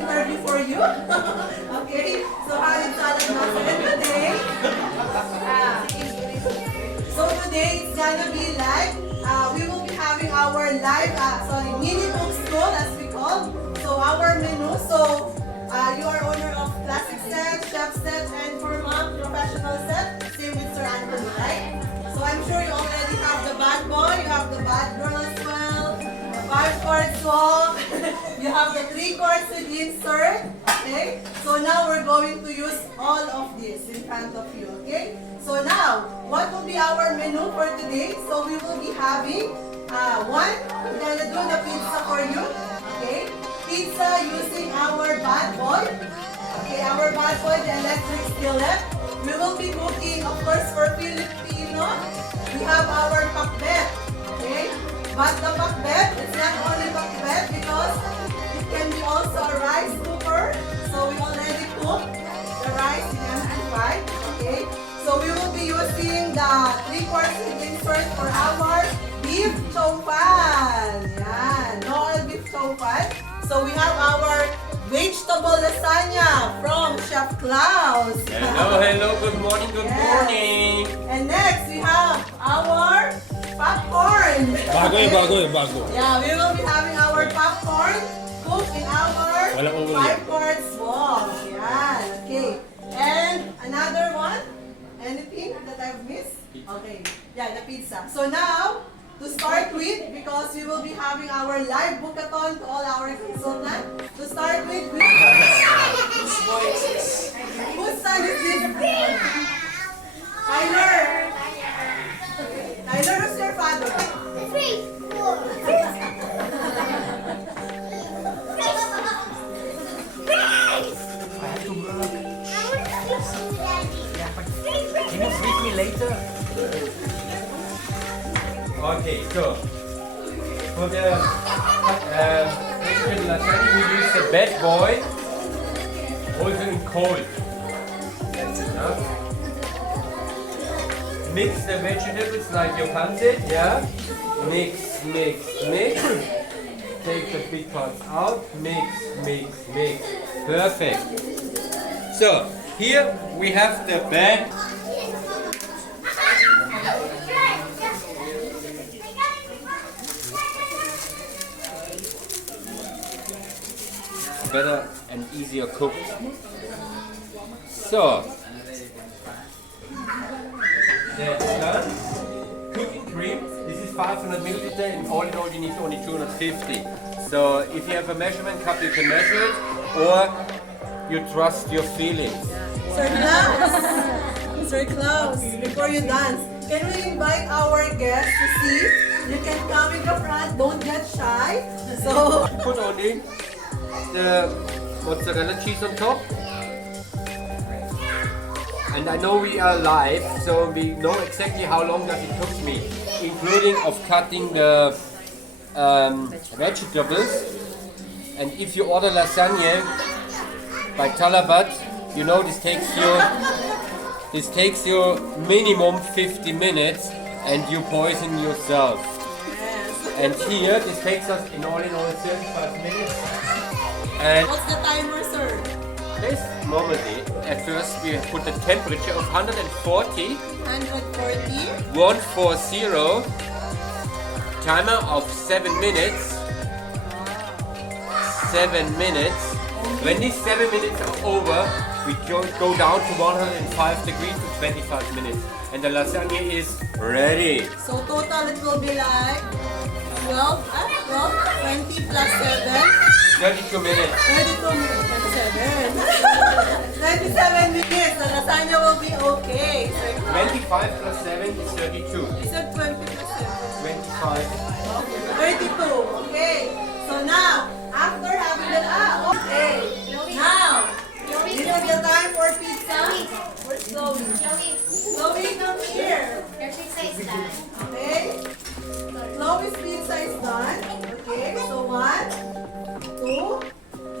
Interview for you. Okay, so how is Saladmaster? And today, it's gonna be live. We will be having our live, mini book school as we call. So our menu. So you are owner of classic set, chef set, and for mom professional set. Same with Sir Anthony, right? So I'm sure you already have the bad boy, you have the bad girl as well, the 5-chord walk, you have the 3 chords with insert. Okay? So now we're going to use all of this in front of you. Okay? So now, what will be our menu for today? So we will be having one, we're gonna do the pizza for you. Okay? Pizza using our bad boy. Okay, our bad boy, the electric skillet. We will be cooking, of course, for Filipino. We have our pakbet. Okay? But the pakbet, it's not only pakbet because it can be also a rice cooker. So we already cooked the rice in M5. Okay? So we will be using the 3-quart insert for our beef chopan. Yan. No beef chopan. So we have our vegetable lasagna from Chef Klaus. Hello, good morning, good morning. And next we have our popcorn. Bago. Yeah, we will be having our popcorn cooked in our 5-quart wok. Yeah, okay. And another one. Anything that I've missed? Okay. Yeah, the pizza. So now, to start with, because we will be having our live bookathon to all our consultants. To start with, whose son is this? Tyler. Tyler, who's your father? I have to work. Can you feed me later? Okay, so for the vegetable lasagna we use the bad boy, also in cold. Yeah. Mix the vegetables like you wanted, yeah. Mix. Take the big parts out. Mix. Perfect. So here we have the bed. Better and easier cooked. So that's done. Cooking cream. This is 500 milliliter, and all in all you need only 250. So if you have a measurement cup, you can measure it, or you trust your feelings. Sir Klaus, before you dance, can we invite our guests to see? You can come in the front, don't get shy. So Put only the mozzarella cheese on top. And I know we are live, so we know exactly how long does it took me, including of cutting the vegetables. And if you order lasagna by Talabat, you know this takes you minimum 50 minutes, and you poison yourself. And here this takes us in all 35 minutes. And what's the timer, sir? this normally at first we put the temperature of 140. 140. 140. Timer of 7 minutes. 7 minutes. When these 7 minutes are over, we go down to 105 degrees to 25 minutes. And the lasagna is ready. So total it will be like 20 plus 7. 32 minutes. 32 minutes plus 7. 27 minutes. The lasagna will be okay. 25 plus 7 is 32. You said 20 plus 7. 25. 32. Okay. So now, after having that, okay. Now, this is the time for pizza. Where's Chloe? Chloe, come here. Okay. Chloe's pizza is done. Okay. So 1, 2,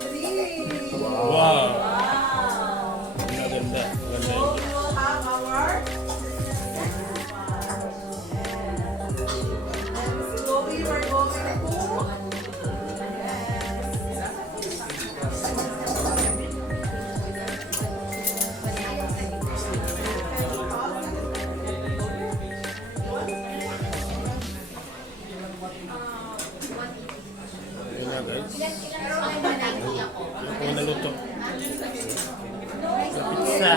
3. Wow. Okay. So we will have our. And slowly we're going guys. Ako na naluto. Pizza.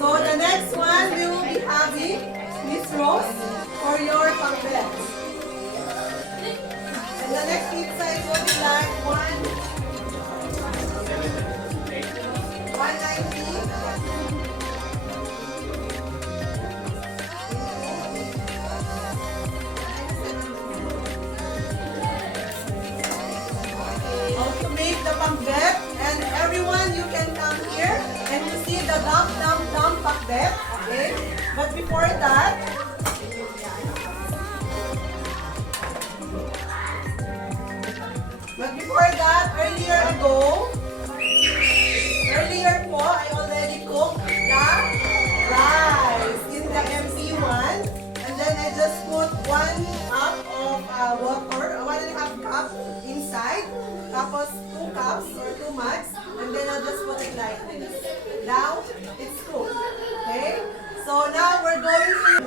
So the next one we will be having Miss Rose for your pakbet. And the next pizza is going to be like 190. How to make the pakbet, and everyone you can come here and to see the dump pakbet, okay? But before that, earlier po, I already cooked the rice in the MP1, and then I just put 1 cup of water, 1.5 cup inside, tapos 2 cups or 2 mugs, and then I'll just put it like this. Now, it's cooked. Okay? So now we're going to...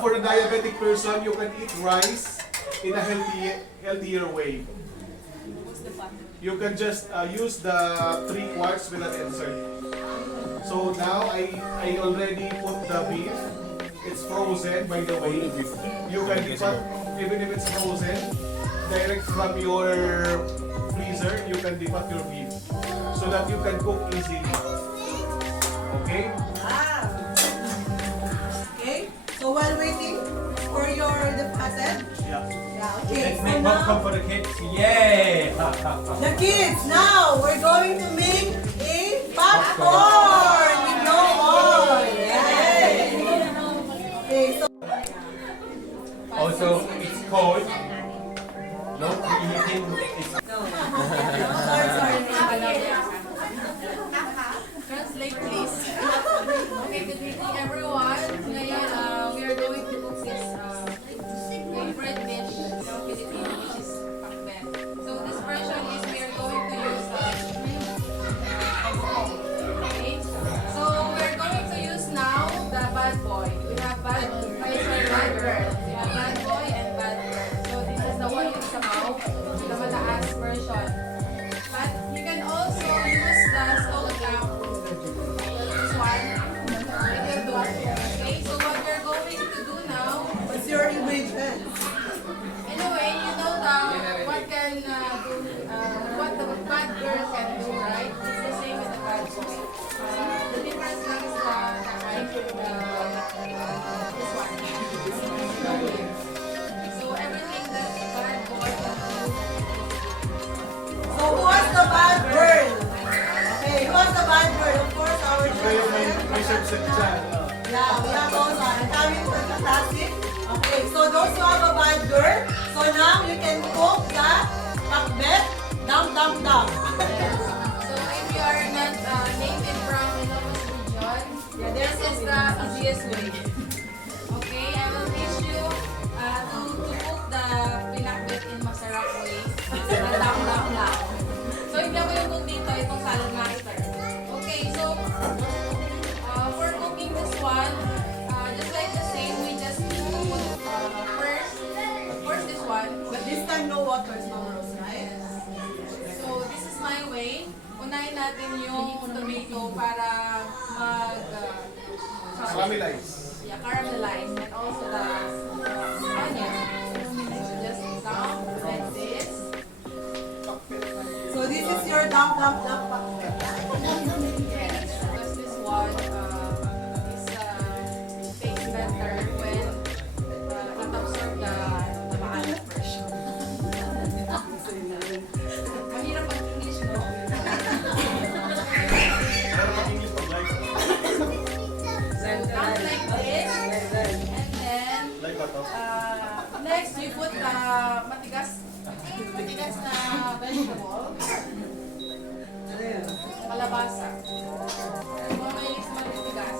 For the diabetic person, you can eat rice in a healthier way. You can just use the 3 quarts without insert. So now I already put the beef. It's frozen, by the way. You can depot, even if it's frozen, direct from your freezer, you can depot your beef so that you can cook easily. Okay? Okay? So while waiting for your deposit, Yeah. okay. Let's So make now, popcorn for the kids. Yay! the kids, now we're going to make a popcorn with no oil. Yay! Okay, so Also, it's cold. No preheating. It's sorry. Translate please. Okay, good evening everyone. Ngayon, we are going to cook this favorite dish ng Filipino, which is pakbet. So this version is we are going to use shrimp. Okay? So we are going to use now the bad boy. We have bad girl. We have bad boy and bad girl. So this is the one with sabaw, the mataas version. But you can also use the stove top. This one. It will do. Okay, so what we're going to do now, What's your ingredients? anyway, you know what can do, what the bad girl can do, right? It's the same with the bad boy. The difference lang is this one. No weird. So everything that bad boy can do. So who was the bad girl? Okay, who was the bad girl? Of course, our May chef. chef dyan. Yeah, we have those on. And coming for the classic. Okay, so those who have a bad girl, so now you can cook the pakbet, dump. So if you are not native from Ilocos region, this is the easiest way. Okay, I will teach you to cook the pinakbet in masarap way. Lang. So hindi ako yung cook dito, itong Saladmaster. Okay, so for cooking this one, just like the same, we just put first this one. But this time no water, no rose, right? So this is my way. Unahin natin yung tomato para Caramelize. caramelize, and also the onion. So just dump like this. So this is your dump pakbet. Yes, because this one is tastes better when it absorb the maalat version. Mahirap ang English, no? Meron pang English pag-like. Dump like this, and then Like ba to? next you put matigas na vegetable, kalabasa. Kung mahilig sa matitigas.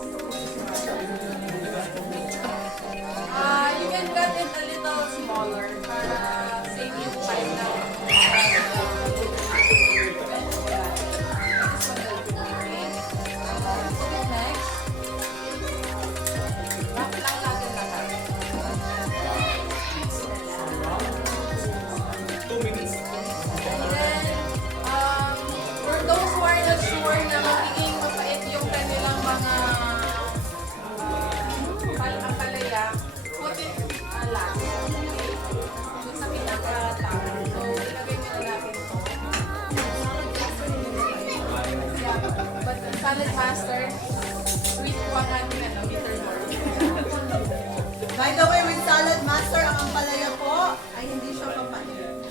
Saladmaster, sweet 100 a meter more. By the way, with Saladmaster, ang ampalaya po ay hindi siya papalit.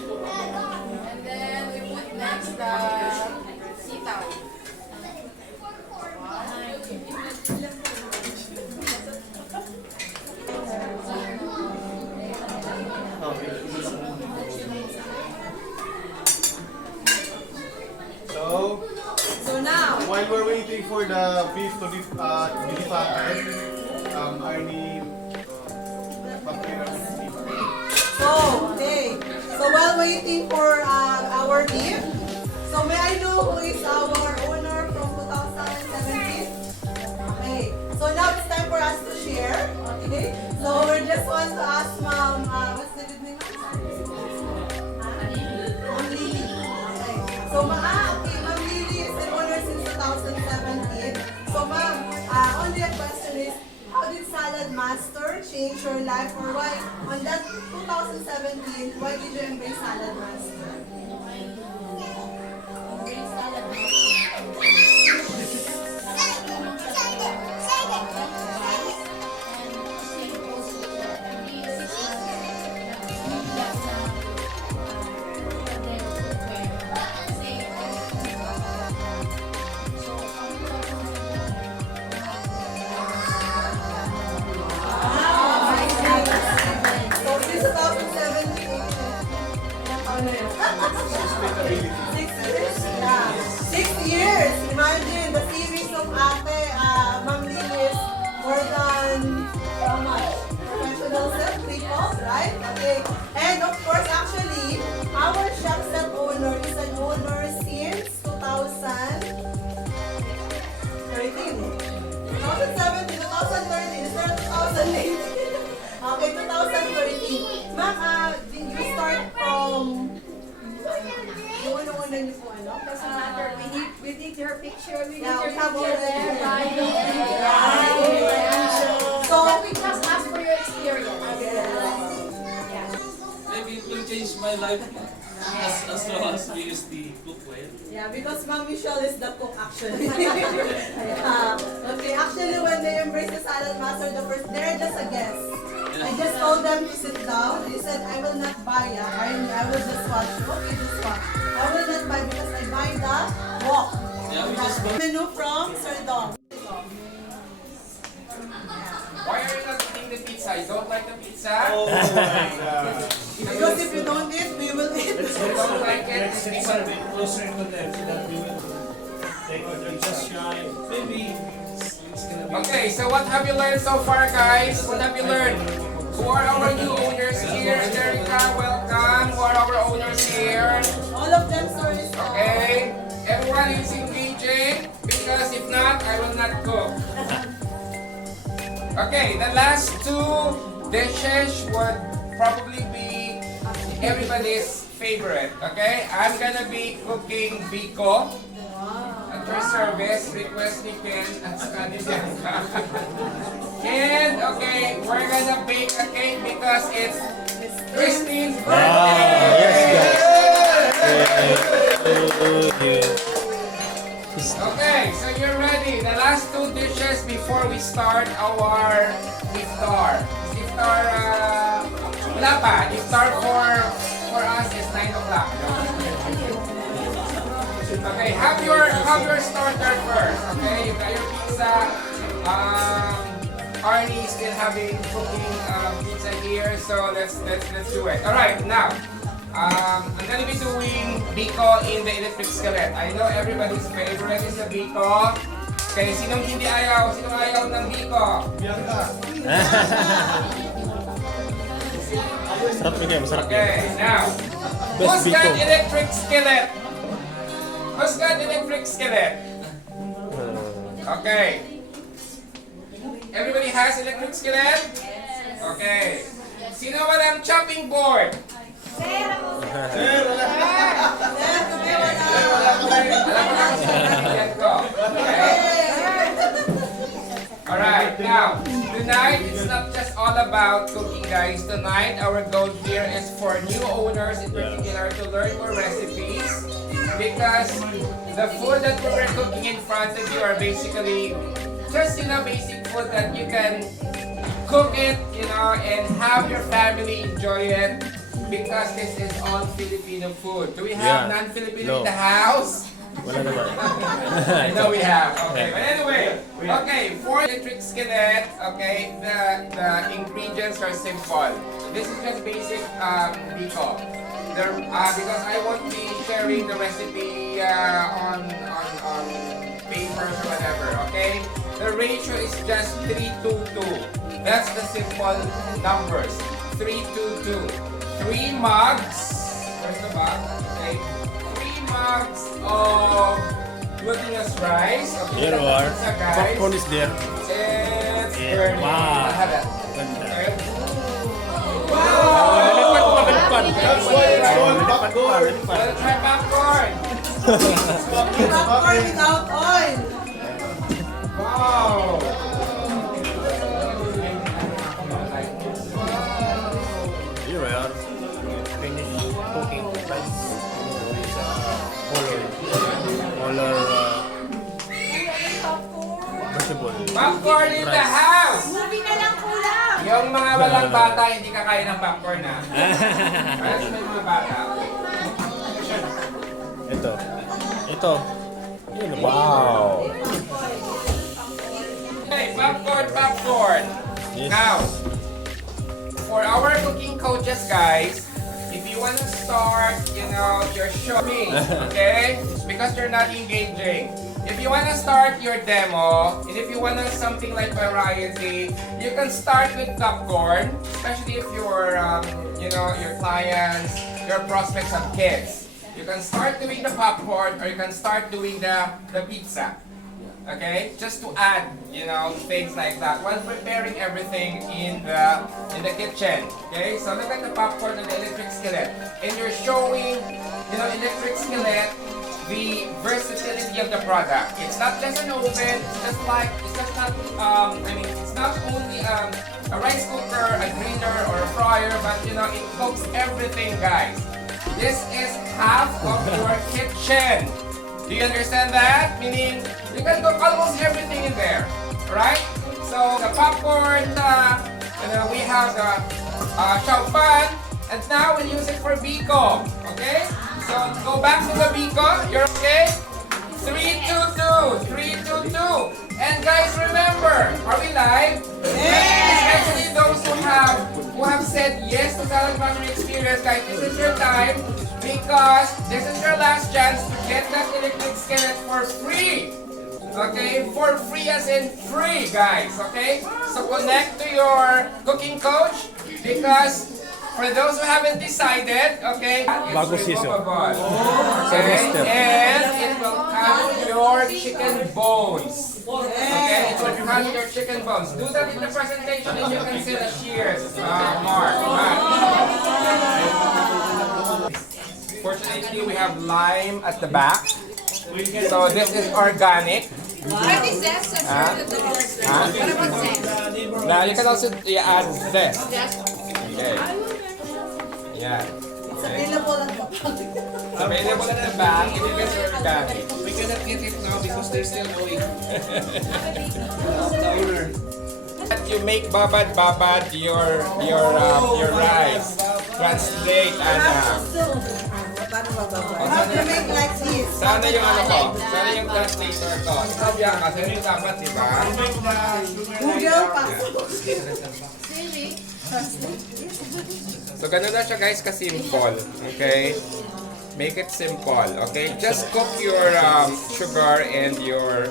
And then we put next the sitaw. So, So now, while we're waiting for the beef to be fattened, Arnie, prepare the beef. okay. So while waiting for our beef, so may I know who is our owner from 2017? Okay. So now it's time for us to share. Okay. So we just want to ask Ma'am, what's the good name? Ma'am Lily. Okay. So okay, Ma'am Lily is the owner since 2017. So Ma'am, only a question is, how did Saladmaster change your life, or why on that 2017, why did you embrace Saladmaster? So since 2017, ilang taon na yun? 6 years? Yeah. 6 years! Imagine, the series of Ate, Ma'am Lily is more than how much? Professional chef, 3 calls, right? Okay. And of course, actually, our chef set owner is an owner since 2013. 2017, 2013, is there 2018? Okay, 2013. Ma'am, did you start from yung una-una niyo po, ano? Doesn't matter. We need your picture. We need Yeah, your we have picture there. already. Right. So, We just ask for your experience. Maybe it will change my life as long as we use the cookware. yeah, because Ma'am Michelle is the cook actually. Okay, actually when they embraced the Saladmaster, they're just a guest. I just told them to sit down. They said, I will not buy. I will just watch. Okay, just watch. I will not buy because I buy the walk. Yeah, we just bought. Menu from Sir Dong. Why are you not eating the pizza? You don't like the pizza? Oh my God. Because if you don't eat, we will eat. You don't like it? Let's sit a bit closer to them so that we will take a just shy. Maybe it's gonna be. Okay, so what have you learned so far, guys? What have you learned? Who are our new owners here? Jerica, welcome. Who are our owners here? All of them stories. Okay, everyone is engaging because if not, I will not cook. Okay, the last 2 dishes would probably be everybody's favorite. Okay, I'm gonna be cooking biko. At your service, request ni Ken at saka ni Bianca. And okay, we're gonna bake a cake because it's Christine's birthday. Okay, so you're ready. The last 2 dishes before we start our iftar. Iftar, wala pa. Iftar for us is 9 o'clock. Okay, have your starter first. Okay, you got your pizza. Arnie is still having cooking pizza here, so let's do it. All right, now. I'm gonna be doing biko in the electric skillet. I know everybody's favorite is the biko. Okay, sinong hindi ayaw? Sinong ayaw ng biko? Bianca. Masarap yun yan, masarap yun. Okay, now. Who's Best got biko. electric skillet? Who's got electric skillet? Okay. Everybody has electric skillet? Okay. Sino walang chopping board? Alam mo na kung saan nabigyan ko. Okay? Alright, now, tonight it's not just all about cooking, guys. Tonight, our goal here is for new owners in particular to learn more recipes because the food that we were cooking in front of you are basically just, basic food that you can cook it, and have your family enjoy it because this is all Filipino food. Do we have Yeah. non-Filipino in No. the house? Wala naman. I know we have. Okay, but anyway, okay, for electric skillet, okay, the ingredients are simple. This is just basic biko. Because I won't be sharing the recipe on papers or whatever, okay? The ratio is just 3:2:2. That's the simple numbers. 3:2:2. 3 mugs. Where's the mug? Okay. 3 mugs of glutinous rice. Okay. Here we are. Pizza, guys. Popcorn is there. It's Yeah. burning. Wow. I have that. Ganda. Okay. That's why it's called popcorn. Let's try popcorn. Popcorn without oil. Wow. Here we are. Finish cooking rice. Color vegetable. Popcorn in the house. Movie na lang kulang. Yung mga walang bata, hindi kakain ng popcorn na. Ayos may mga bata. Ito. Yun, wow. Okay, popcorn. Yes. Now, for our cooking coaches, guys, if you want to start, your showing, okay? Because you're not engaging. If you want to start your demo, and if you want something like variety, you can start with popcorn, especially if your clients, your prospects have kids. You can start doing the popcorn, or you can start doing the pizza. Okay, just to add, things like that while preparing everything in the kitchen. Okay, so look at the popcorn and the electric skillet, and you're showing, electric skillet, the versatility of the product. It's not just an oven. It's not only a rice cooker, a grinder, or a fryer, but it cooks everything, guys. This is half of your kitchen. Do you understand that? Meaning, you can cook almost everything in there, right? So the popcorn, we have the chow fan, and now we'll use it for biko. Okay? So go back to the biko. You're okay? 3:2:2. 3:2:2. And guys, remember, are we live? Especially those who have said yes to Saladmaster experience, guys. This is your time because this is your last chance to get that electric skillet for free. Okay, for free as in free, guys. Okay, so connect to your cooking coach because for those who haven't decided, okay, Bago it's season. removable. Saladmaster. And it will cut your chicken bones. Okay, it will cut your chicken bones. Do that in the presentation and you can see the shears mark. Fortunately, we have lime at the back. So this is organic. What is that? What about that? Now you can also add this. Yes. Okay. Yeah. It's available at the It's available at the back. It is organic. We cannot get it now because they're still going. The owner. You make babad your rice. Translate Paano bababa? How to make like this? Sana yung sana yung translator ko. Sabi yan kasi yung dapat, di ba? Google pa. So ganun na siya guys ka-simple. Okay? Make it simple. Okay? Just cook your sugar and your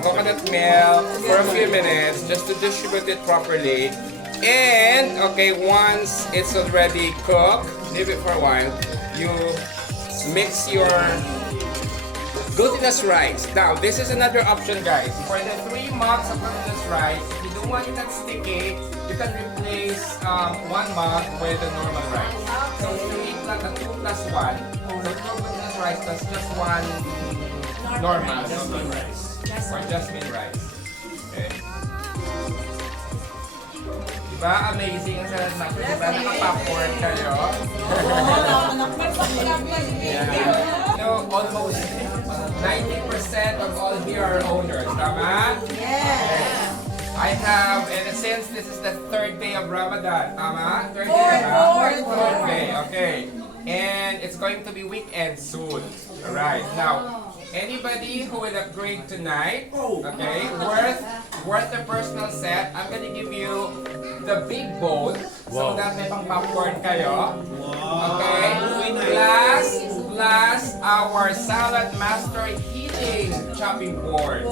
coconut milk for a few minutes just to distribute it properly. And okay, once it's already cooked, leave it for a while. You mix your glutinous rice. Now, this is another option, guys. For the 3 mugs of glutinous rice, if you don't want it that sticky, you can replace 1 mug with the normal rice. So 2 plus 1. So 2 glutinous rice plus just 1 normal rice. Or jasmine rice. Okay. Diba? Amazing ang Saladmaster. Diba? Naka-popcorn kayo. Oo, anak. Yeah. know, almost 90% of all here are owners. Tama? Yes. I have, and since this is the third day of Ramadan, tama? Third day, Fourth day, okay. And it's going to be weekend soon. Alright, now, anybody who will upgrade tonight, okay, worth the personal set, I'm gonna give you the big bowl so that may pang popcorn kayo. Okay? Plus our Saladmaster heating chopping board.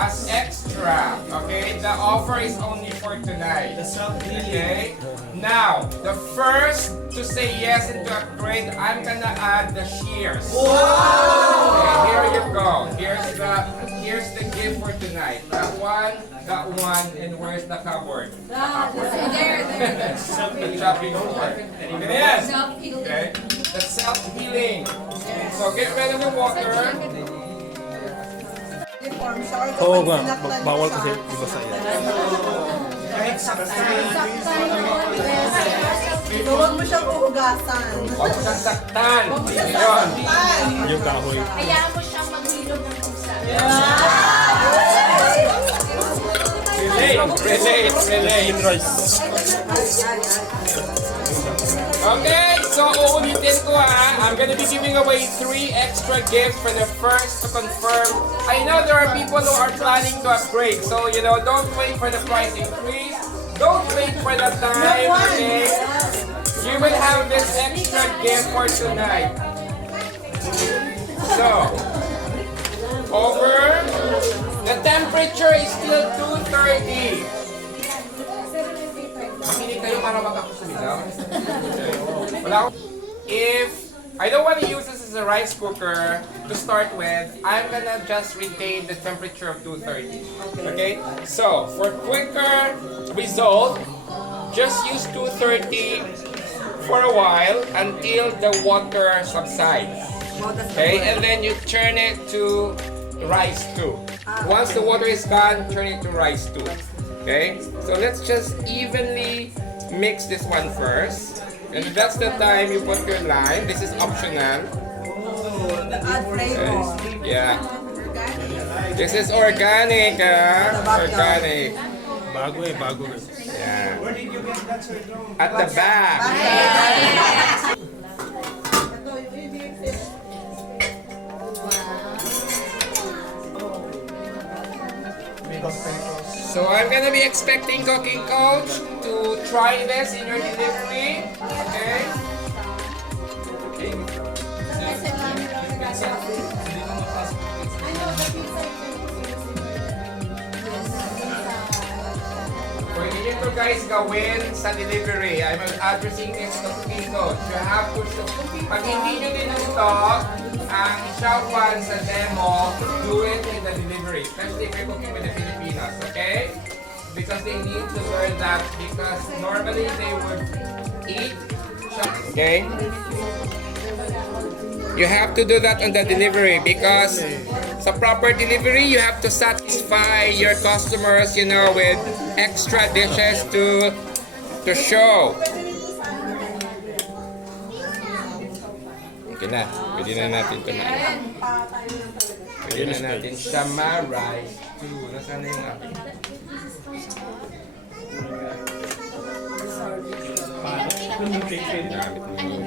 As extra. Okay? The offer is only for tonight. Okay? Now, the first to say yes and to upgrade, I'm gonna add the shears. Okay, here you go. Here's the gift for tonight. That one, and where's the cupboard? There. The chopping board. Amen. Okay? The self-healing. So get rid of the water. Uniform, shower Oo kapag nga, sinaktan bawal siya. kasi ibasa yan. So, huwag mo siyang uhugasan. Huwag mo siyang saktan. Huwag mo siyang Ayun. saktan. Yung kahoy. Hayaan mo siyang maghilog ng pusa. Relate. Okay, so uulitin ko I'm gonna be giving away 3 extra gifts for the first to confirm. I know there are people who are planning to upgrade, so don't wait for the price increase. Don't wait for the time, okay? You will have this extra gift for tonight. So, the temperature is still 230. Mamili kayo para magkakusumidaw. If I don't want to use this as a rice cooker to start with, I'm gonna just retain the temperature of 230. Okay? So, for quicker result, just use 230 for a while until the water subsides. Okay? And then you turn it to rice 2. Once the water is gone, turn it to rice 2. Okay? So let's just evenly mix this one first. And that's the time you put your lime. This is optional. Add flavor. Yeah. This is organic, organic. Bago bago. Yeah. Where did you get that, sir? At the back. Ito, yung ibig fish. So I'm gonna be expecting Cooking Coach to try this in your delivery. Okay? Pwede nyo ito guys gawin sa delivery. I'm addressing this to Cooking Coach. You have to show. Pag hindi nyo din ito, ang shoppan sa demo, do it in the delivery. Especially if you're cooking with the Filipinos, okay? Because they need to learn that because normally they would eat. Okay? You have to do that on the delivery because sa proper delivery, you have to satisfy your customers, with extra dishes to show. Okay na. Pwede na natin ito na. Pwede na natin siya ma-rice. Nasaan na yung akin? Gamit mo yun.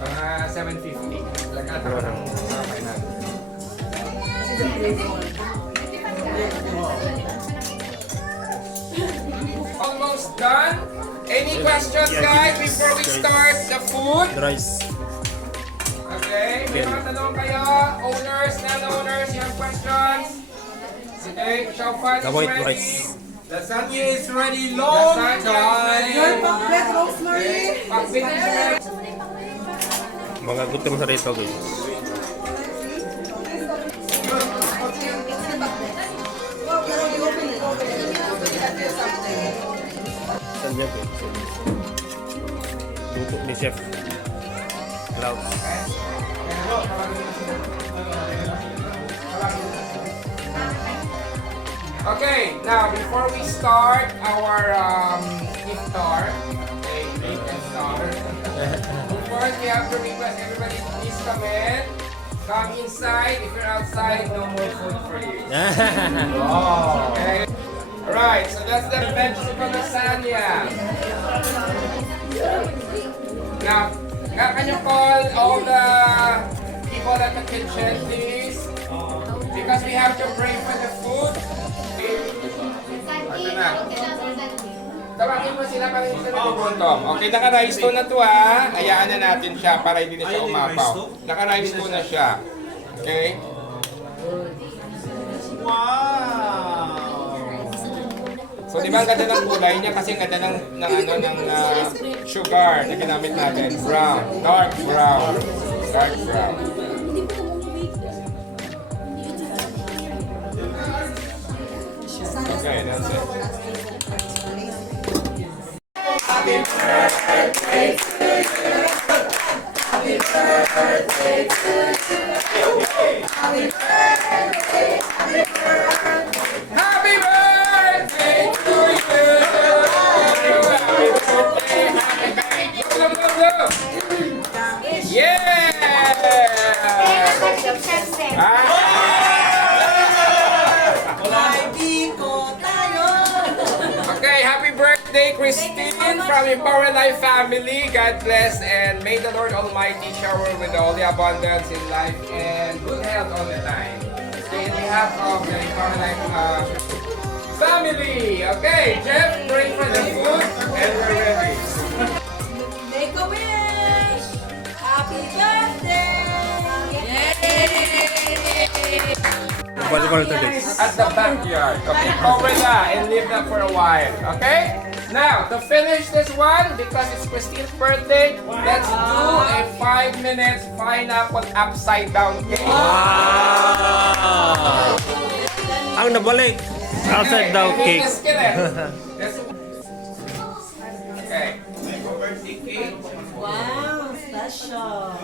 Mga 750. Lagatan ko ng kamay natin. Almost done. Any questions, guys, before we start the food? Rice. Okay, may mga tanong kayo? Owners, non-owners, you have questions? Okay, Showfan is The white ready. rice. Lasagna is ready long time. Your pakbet, Rosemary. Pakbit is ready. Mga gutom sa rito guys. Well, pero you open it. Saan yan guys? Luto ni Chef Klaus. Okay, now before we start our iftar, okay, make and start. First, we have to request everybody to please come in. Come inside. If you're outside, no more food for you. Okay. Alright, so that's the vegetable lasagna. Now, can you call all the people at the kitchen, please? Because we have to pray for the food. Ito na. Tawagin mo sila para hindi sila nagugutom. Okay, naka-rice to na to ha. Hayaan na natin siya para hindi na siya umapaw. Naka-rice to na siya. Okay? Wow! So, di ba ang ganda ng kulay niya kasi ang ganda ng sugar na ginamit natin. Brown. Dark brown. Dark brown. Okay, that's it. Happy birthday to you. Happy birthday to you. Happy birthday. Happy birthday. Happy birthday to you. Happy birthday. Happy birthday. Yeah! Okay, happy birthday, Christine from Empowerlyf family. God bless and may the Lord Almighty shower with all the abundance in life and good health all the time. Okay, in behalf of the Empowerlyf family. Okay, Jeff, pray for the food and we're ready. Make a wish! Happy birthday! Yay! At the backyard. Okay, cover that and leave that for a while. Okay? Now, to finish this one, because it's Christine's birthday, let's do a 5 minutes pineapple upside down cake. Wow! Ang nabalik. Upside down cake. Okay. Birthday cake. Wow, special.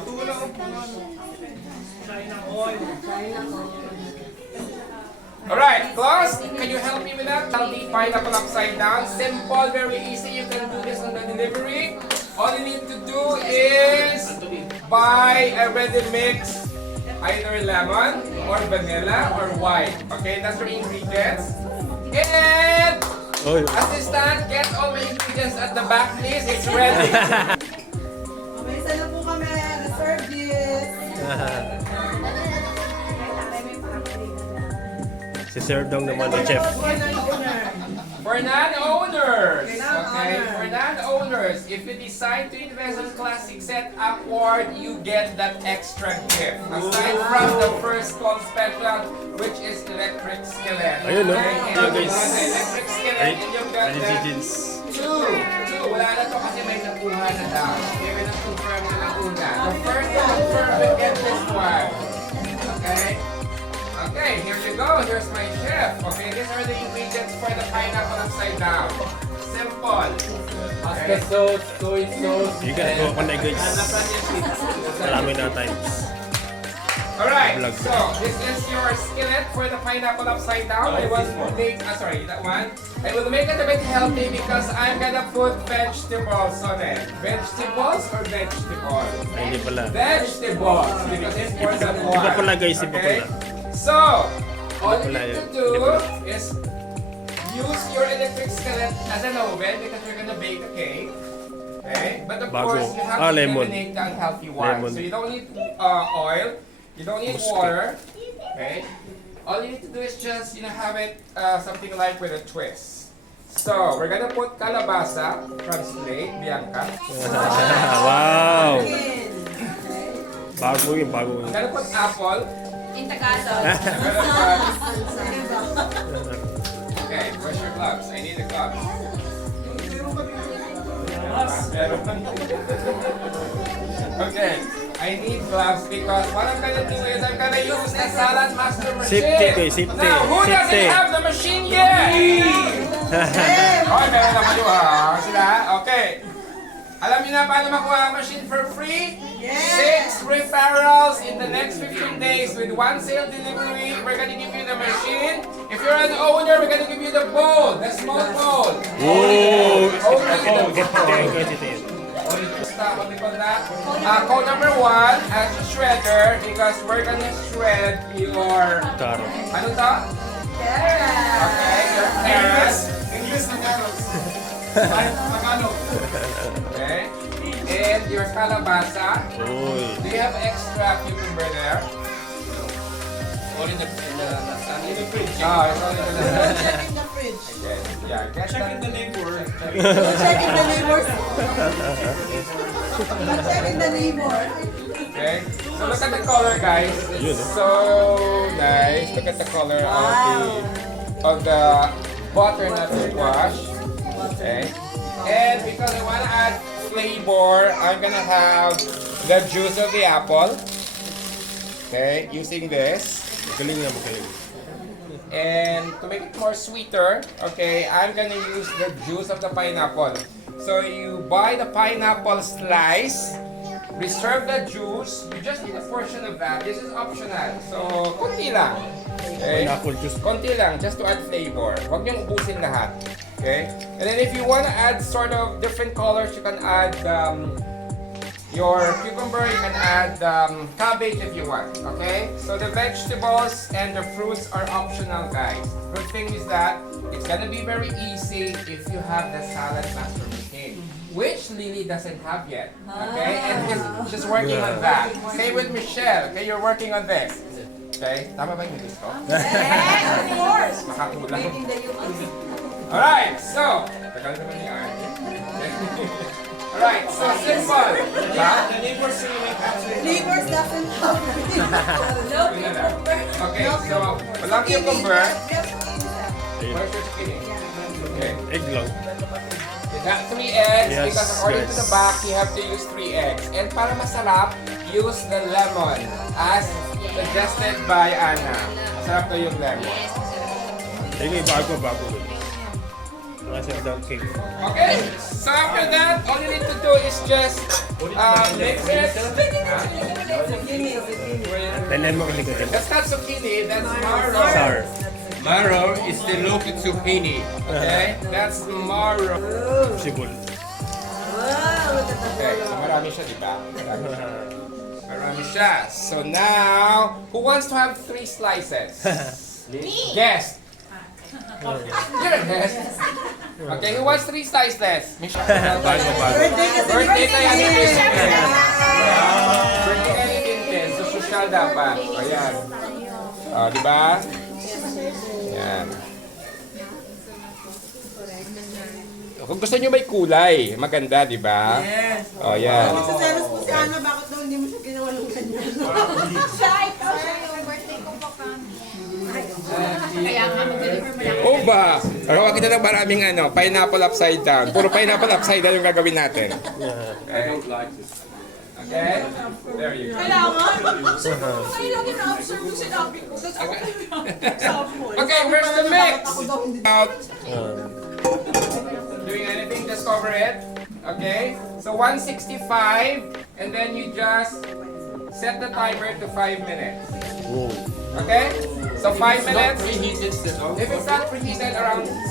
Alright, Klaus, can you help me with that? Healthy pineapple upside down. Simple, very easy. You can do this on the delivery. All you need to do is buy a ready mix, either lemon or vanilla or white. Okay, that's your ingredients. And assistant, get all my ingredients at the back, please. It's ready. May isa na po kami. Reserve this. Si Sir Dong naman ni Chef. For non-owners, okay, for non-owners, if you decide to invest in classic set upward, you get that extra gift. Aside from the first call special, which is electric skillet. Ayun, no? Okay, and Hello, you guys. got the electric skillet and you got the two. Wala na to kasi may nakuha na daw. Okay, may na-confirm na nakuha. The first to confirm will get this one. Okay? Okay, here you go. Here's my chef. Okay, these are the ingredients for the pineapple upside down. Simple. Pasta sauce, soy sauce. You guys go on that guys. Marami na times. Alright, Vlog. so this is your skillet for the pineapple upside down. I will make, sorry, that one. I will make it a bit healthy because I'm gonna put vegetables on it. Vegetables or vegetables? Ay, hindi pala. Vegetables, because it's more than one. Iba pala guys, iba Okay? pala. So, all you Iba pala need to yun. do Iba pala. is use your electric skillet as an oven because you're gonna bake a cake. Okay? But of Bago. course, you have to Lemon. eliminate the unhealthy one. Lemon. So you don't need oil, you don't need Muske. water. Okay? All you need to do is just, have it something like with a twist. So, we're gonna put kalabasa, translate, Bianca. Wow! Bago yun, bago We're yun. gonna put apple. In Tagalog. We're gonna put, okay, where's your gloves? I need the gloves. Okay, I need gloves because what I'm gonna do is I'm gonna use the Saladmaster machine. Safety, guys, safety, Now, who safety. doesn't have the machine yet? Okay, meron naman yung sila. Okay. Alam niyo na paano makuha ang machine for free? Yes. 6 referrals in the next 15 days with one sale delivery, we're gonna give you the machine. If you're an owner, we're gonna give you the bowl, the small bowl. Oh, Only the okay. what we call that? Code number 1, as a shredder, because we're gonna shred your... Taro. Ano to? Okay, your carrots. English na carrots. Tagalog. Okay. And your calabasa. Uy. Do you have extra cucumber there? All in the fridge. Oh, it's only the Check in the fridge. Okay, yeah, get Check in that. the neighbor. Check in the neighbors. Check in the neighbor. Okay. So look at the color, guys. It's so nice. Look at the color of the butternut squash. Okay. And because I want to add flavor, I'm gonna have the juice of the apple. Okay, using this. Galing na, magaling. And to make it more sweeter, okay, I'm gonna use the juice of the pineapple. So you buy the pineapple slice, reserve the juice. You just need a portion of that. This is optional. So, konti lang. Okay? Pineapple juice. Konti lang, just to add flavor. Huwag niyong ubusin lahat. Okay? And then if you want to add sort of different colors, you can add your cucumber, you can add cabbage if you want. Okay? So the vegetables and the fruits are optional, guys. Good thing is that it's gonna be very easy if you have the Saladmaster machine, which Lily doesn't have yet. Okay? And she's working on that. Same with Michelle. Okay? You're working on this. Okay? Tama ba yung English ko? Yes, of course. Makakulang. Making the YouTube. Alright, so, tagal naman ni Arnie. Alright, so simple. Diba? The neighbors say like that. Neighbors doesn't have No cucumber. Okay, so, walang cucumber. Where's your zucchini? Okay. Egg lang. You got 3 eggs Yes, because according to yes. the back, you have to use 3 eggs. And para masarap, use the lemon as suggested by Anna. Masarap to yung lemon. Ayun, bago. Nasa down cake. Okay, so after that, all you need to do is just mix it. Lalan mo kasi ko. That's not zucchini, that's marrow. Sour. Marrow is the local zucchini. Okay, that's marrow. Sibol. Okay, so marami siya, di ba? Marami siya. So now, who wants to have 3 slices? Guess. You're a guest. Okay, who wants 3 slices? Michelle. Birthday na yan ni Christine. Birthday na ni Christine. So, social dapat. Ayan. O, di ba? Ayan. Kung gusto nyo may kulay, maganda, di ba? Yes. O, yan. Nagsaselos po si Ana, bakit daw hindi mo siya ginawa ng ganyan? Kaya nga, mag-deliver mo lang. Oh ba? Gawa kita ng maraming pineapple upside down. Puro pineapple upside down yung gagawin natin. I don't like this. Okay? There you go. Kailangan. Kaya lagi na-observe ko sinabi ko. Tapos ako sabi mo. Okay, where's the mix? Ako daw hindi. Out. Doing anything, just cover it. Okay? So 165, and then you just set the timer to 5 minutes. Wow. Okay? So 5 minutes. Preheated still. If it's not preheated, around 7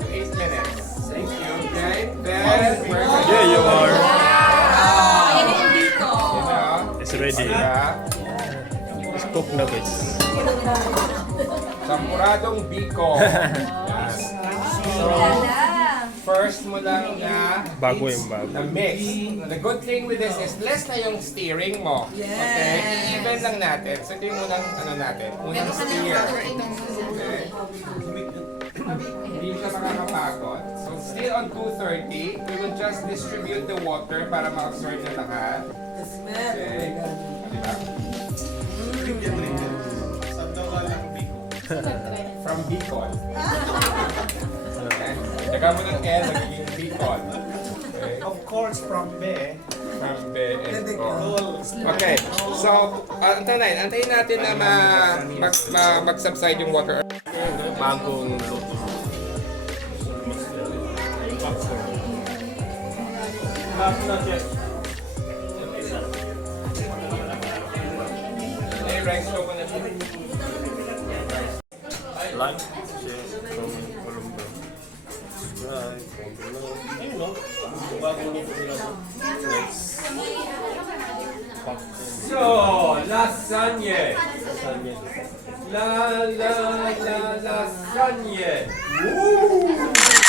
to 8 minutes. Thank you. Okay? Then, we're going Yeah, you are. Ayan yung dito. It's ready. Yeah. It's cooked na guys. Sampuradong biko. So, first mo lang na Bago yung bago. na mix. The good thing with this is less na yung steering mo. Okay? Even lang natin. So, ito yung unang natin. Unang steer. Okay? Hindi siya makakapagod. So, still on 230, we will just distribute the water para ma-absorb niya lahat. Okay? Diba? From Bicol. Okay? Taga mo ng L, magiging Bicol. Okay? Of course, from Be. From Bicol. Okay, so antayin natin na mag-subside yung water. Bagong luto. rice coconut milk. Like, share, comment, follow me. Subscribe, comment below. Ayun no? Bagong nito nila po. Next. So, lasagne. Lasagne. Lasagne. Woo!